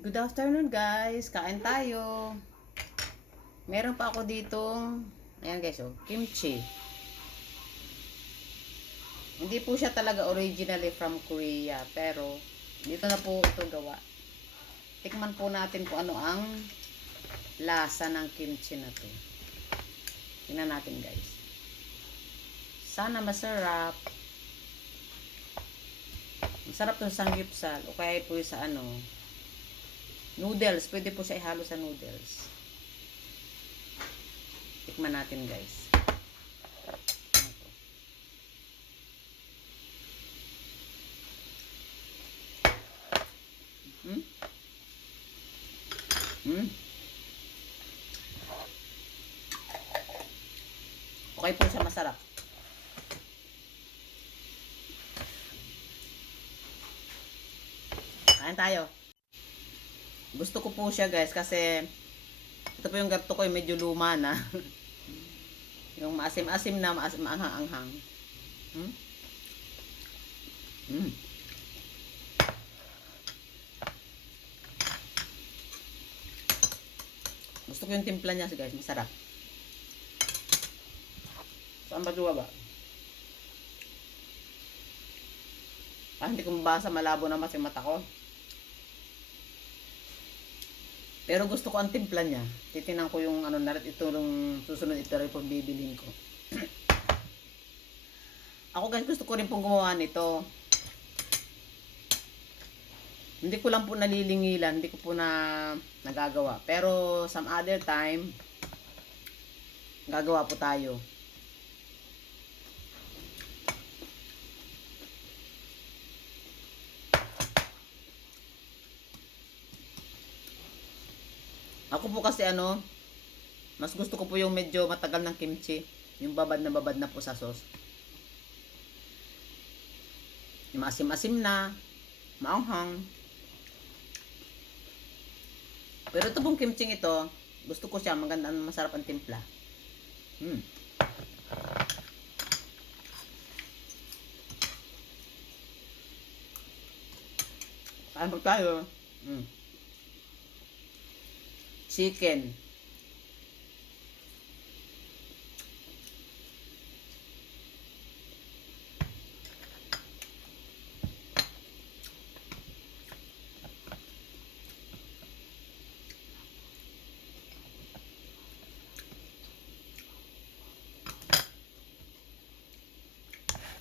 Good afternoon guys, kain tayo. Meron pa ako ditong, ayan guys oh, kimchi. Hindi po siya talaga originally from Korea, pero dito na po ito gawa. Tikman po natin kung ano ang lasa ng kimchi na to. Tingnan natin guys. Sana masarap. Masarap to sa samgyupsal o kaya po sa noodles. Pwede po siya ihalo sa noodles. Tikman natin guys. Hmm? Hmm? Okay po siya, masarap. Kain tayo. Gusto ko po siya guys kasi ito po yung gato ko yung medyo luma na. Yung maasim-asim na, maanghang-anghang. Hmm? Hmm. Gusto ko yung timpla niya guys, masarap. Saan ba duwa ba? Hindi ko mabasa, malabo naman si mata ko. Pero gusto ko ang timpla niya. Titinan ko yung ito yung susunod, ito rin pong bibilin ko. Ako guys, gusto ko rin pong gumawa nito. Hindi ko lang po nalilingilan, hindi ko po nagagawa. Pero some other time, gagawa po tayo. Ako po kasi mas gusto ko po yung medyo matagal ng kimchi. Yung babad na po sa sauce. Yung maasim-asim na, maanghang. Pero ito pong kimchi ito, gusto ko siya, maganda, masarap ang timpla. Kain po tayo. Chicken.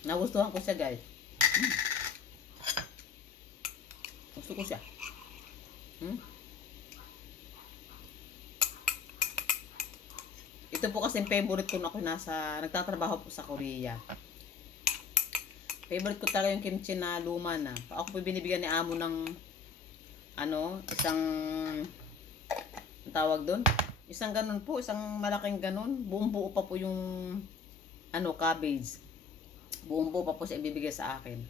Nagustuhan ko siya guys. Gusto ko siya. Ito po kasi favorite ko na ako nagtatrabaho po sa Korea. Favorite ko talaga yung kimchi na luma na. Ako po binibigyan ni amo ng isang tawag doon. Isang ganun po, isang malaking ganun. Buong buo pa po yung cabbage. Buong buo pa po siya ibibigay sa akin.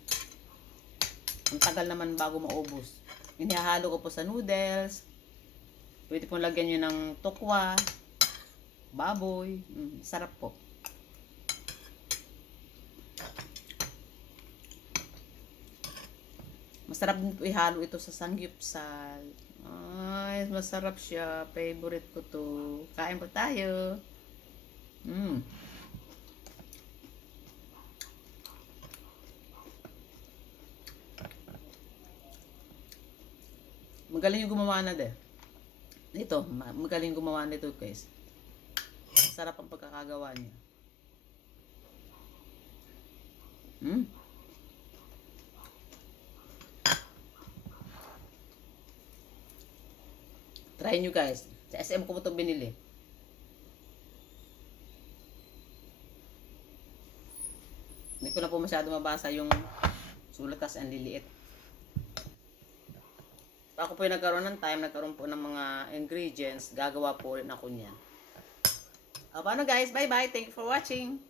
Ang tagal naman bago maubos. Inihahalo ko po sa noodles. Pwede pong lagyan nyo ng tokwa, baboy. Sarap po. Masarap din po ihalo ito sa samgyupsal. Ay, masarap siya. Favorite ko to. Kain po tayo. Magaling yung gumawa na de. Ito, magaling gumawa nito guys. Sarap ang pagkakagawa niya. Try nyo guys. Sa SM ko po ito binili. Hindi ko na po masyado mabasa yung sulat kasi ang liliit. Ako po yung nagkaroon ng time, nagkaroon po ng mga ingredients, gagawa po rin ako niyan. Paano guys? Bye bye. Thank you for watching.